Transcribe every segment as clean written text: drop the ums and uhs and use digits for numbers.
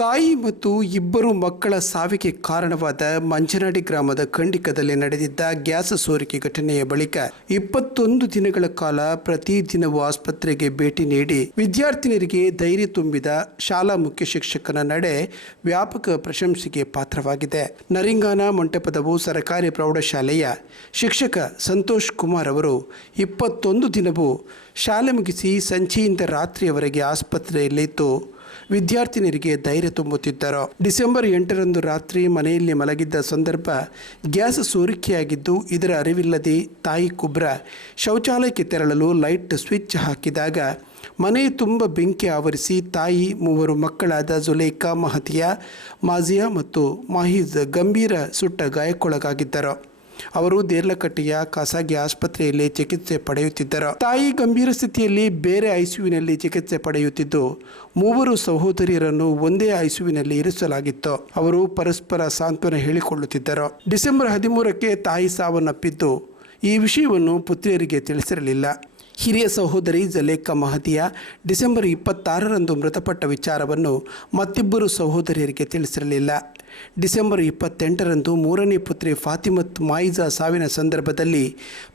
ತಾಯಿ ಮತ್ತು ಇಬ್ಬರು ಮಕ್ಕಳ ಸಾವಿಗೆ ಕಾರಣವಾದ ಮಂಜನಾಡಿ ಗ್ರಾಮದ ಖಂಡಿಕದಲ್ಲಿ ನಡೆದಿದ್ದ ಗ್ಯಾಸ್ ಸೋರಿಕೆ ಘಟನೆಯ ಬಳಿಕ 21 ದಿನಗಳ ಕಾಲ ಪ್ರತಿದಿನವೂ ಆಸ್ಪತ್ರೆಗೆ ಭೇಟಿ ನೀಡಿ ವಿದ್ಯಾರ್ಥಿನಿಯರಿಗೆ ಧೈರ್ಯ ತುಂಬಿದ ಶಾಲಾ ಮುಖ್ಯ ಶಿಕ್ಷಕನ ನಡೆ ವ್ಯಾಪಕ ಪ್ರಶಂಸೆಗೆ ಪಾತ್ರವಾಗಿದೆ. ನರಿಂಗಾನ ಮಂಟಪದವು ಸರ್ಕಾರಿ ಪ್ರೌಢಶಾಲೆಯ ಶಿಕ್ಷಕ ಸಂತೋಷ್ ಕುಮಾರ್ ಅವರು 21 ದಿನವೂ ಶಾಲೆ ಮುಗಿಸಿ ಸಂಜೆಯಿಂದ ರಾತ್ರಿಯವರೆಗೆ ಆಸ್ಪತ್ರೆಯಲ್ಲಿದ್ದು ವಿದ್ಯಾರ್ಥಿನಿಯರಿಗೆ ಧೈರ್ಯ ತುಂಬುತ್ತಿದ್ದರು. ಡಿಸೆಂಬರ್ 8ರಂದು ರಾತ್ರಿ ಮನೆಯಲ್ಲಿ ಮಲಗಿದ್ದ ಸಂದರ್ಭ ಗ್ಯಾಸ್ ಸೋರಿಕೆಯಾಗಿದ್ದು ಇದರ ಅರಿವಿಲ್ಲದೆ ತಾಯಿ ಕುಬ್ರಾ ಶೌಚಾಲಯಕ್ಕೆ ತೆರಳಲು ಲೈಟ್ ಸ್ವಿಚ್ ಹಾಕಿದಾಗ ಮನೆ ತುಂಬ ಬೆಂಕಿ ಆವರಿಸಿ ತಾಯಿ ಮೂವರು ಮಕ್ಕಳಾದ ಜುಲೇಖಾ, ಮಹತಿಯಾ, ಮಾಜಿಯಾ ಮತ್ತು ಮಾಹಿಜ್ ಗಂಭೀರ ಸುಟ್ಟ ಗಾಯಕ್ಕೊಳಗಾಗಿದ್ದರು. ಅವರು ದೇರ್ಲಕಟ್ಟೆಯ ಖಾಸಗಿ ಆಸ್ಪತ್ರೆಯಲ್ಲಿ ಚಿಕಿತ್ಸೆ ಪಡೆಯುತ್ತಿದ್ದರು. ತಾಯಿ ಗಂಭೀರ ಸ್ಥಿತಿಯಲ್ಲಿ ಬೇರೆ ಐಸಿಯುವಿನಲ್ಲಿ ಚಿಕಿತ್ಸೆ ಪಡೆಯುತ್ತಿದ್ದು ಮೂವರು ಸಹೋದರಿಯರನ್ನು ಒಂದೇ ಐಸಿಯುವಿನಲ್ಲಿ ಇರಿಸಲಾಗಿತ್ತು. ಅವರು ಪರಸ್ಪರ ಸಾಂತ್ವನ ಹೇಳಿಕೊಳ್ಳುತ್ತಿದ್ದರು. ಡಿಸೆಂಬರ್ 13ಕ್ಕೆ ತಾಯಿ ಸಾವನ್ನಪ್ಪಿದ್ದು ಈ ವಿಷಯವನ್ನು ಪುತ್ರಿಯರಿಗೆ ತಿಳಿಸಿರಲಿಲ್ಲ. ಹಿರಿಯ ಸಹೋದರಿ ಜುಲೇಖಾ ಮಹತಿಯಾ ಡಿಸೆಂಬರ್ 26ರಂದು ಮೃತಪಟ್ಟ ವಿಚಾರವನ್ನು ಮತ್ತಿಬ್ಬರು ಸಹೋದರಿಯರಿಗೆ ತಿಳಿಸಿರಲಿಲ್ಲ. ಡಿಸೆಂಬರ್ 28ರಂದು ಮೂರನೇ ಪುತ್ರಿ ಫಾತಿಮತ್ ಮಾಯಿಜಾ ಸಾವಿನ ಸಂದರ್ಭದಲ್ಲಿ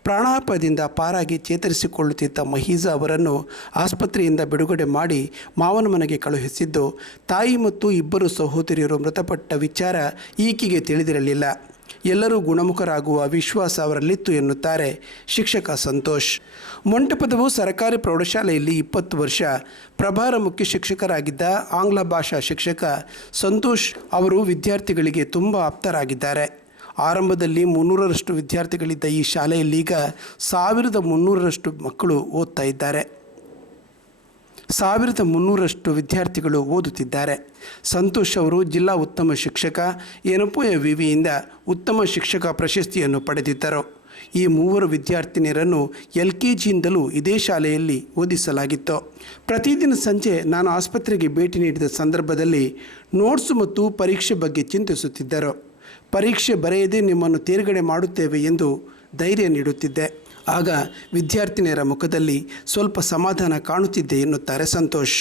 ಪ್ರಾಣಾಪಾಯದಿಂದ ಪಾರಾಗಿ ಚೇತರಿಸಿಕೊಳ್ಳುತ್ತಿದ್ದ ಮಹೀಜಾ ಅವರನ್ನು ಆಸ್ಪತ್ರೆಯಿಂದ ಬಿಡುಗಡೆ ಮಾಡಿ ಮಾವನ ಮನೆಗೆ ಕಳುಹಿಸಿದ್ದು ತಾಯಿ ಮತ್ತು ಇಬ್ಬರು ಸಹೋದರಿಯರು ಮೃತಪಟ್ಟ ವಿಚಾರ ಈಕೆಗೆ ತಿಳಿದಿರಲಿಲ್ಲ. ಎಲ್ಲರೂ ಗುಣಮುಖರಾಗುವ ವಿಶ್ವಾಸ ಅವರಲ್ಲಿತ್ತು ಎನ್ನುತ್ತಾರೆ ಶಿಕ್ಷಕ ಸಂತೋಷ್. ಮಂಟಪದವು ಸರ್ಕಾರಿ ಪ್ರೌಢಶಾಲೆಯಲ್ಲಿ 20 ವರ್ಷ ಪ್ರಭಾರ ಮುಖ್ಯ ಶಿಕ್ಷಕರಾಗಿದ್ದ ಆಂಗ್ಲ ಭಾಷಾ ಶಿಕ್ಷಕ ಸಂತೋಷ್ ಅವರು ವಿದ್ಯಾರ್ಥಿಗಳಿಗೆ ತುಂಬ ಆಪ್ತರಾಗಿದ್ದಾರೆ. ಆರಂಭದಲ್ಲಿ 300ರಷ್ಟು ವಿದ್ಯಾರ್ಥಿಗಳಿದ್ದ ಈ ಶಾಲೆಯಲ್ಲೀಗ 1300ರಷ್ಟು ಮಕ್ಕಳು ಓದ್ತಾ ಇದ್ದಾರೆ. 1300ರಷ್ಟು ವಿದ್ಯಾರ್ಥಿಗಳು ಓದುತ್ತಿದ್ದಾರೆ. ಸಂತೋಷ್ ಅವರು ಜಿಲ್ಲಾ ಉತ್ತಮ ಶಿಕ್ಷಕ ಎನಪೋಯ ವಿವಿಯಿಂದ ಉತ್ತಮ ಶಿಕ್ಷಕ ಪ್ರಶಸ್ತಿಯನ್ನು ಪಡೆದಿದ್ದರು. ಈ ಮೂವರು ವಿದ್ಯಾರ್ಥಿನಿಯರನ್ನು LKGಯಿಂದಲೂ ಇದೇ ಶಾಲೆಯಲ್ಲಿ ಓದಿಸಲಾಗಿತ್ತು. ಪ್ರತಿದಿನ ಸಂಜೆ ನಾನು ಆಸ್ಪತ್ರೆಗೆ ಭೇಟಿ ನೀಡಿದ ಸಂದರ್ಭದಲ್ಲಿ ನೋಟ್ಸ್ ಮತ್ತು ಪರೀಕ್ಷೆ ಬಗ್ಗೆ ಚಿಂತಿಸುತ್ತಿದ್ದರು. ಪರೀಕ್ಷೆ ಬರೆಯದೇ ನಿಮ್ಮನ್ನು ತೇರ್ಗಡೆ ಮಾಡುತ್ತೇವೆ ಎಂದು ಧೈರ್ಯ ನೀಡುತ್ತಿದ್ದೆ. ಆಗ ವಿದ್ಯಾರ್ಥಿನಿಯರ ಮುಖದಲ್ಲಿ ಸ್ವಲ್ಪ ಸಮಾಧಾನ ಕಾಣುತ್ತಿದ್ದೆ ಎನ್ನುತ್ತಾರೆ ಸಂತೋಷ್.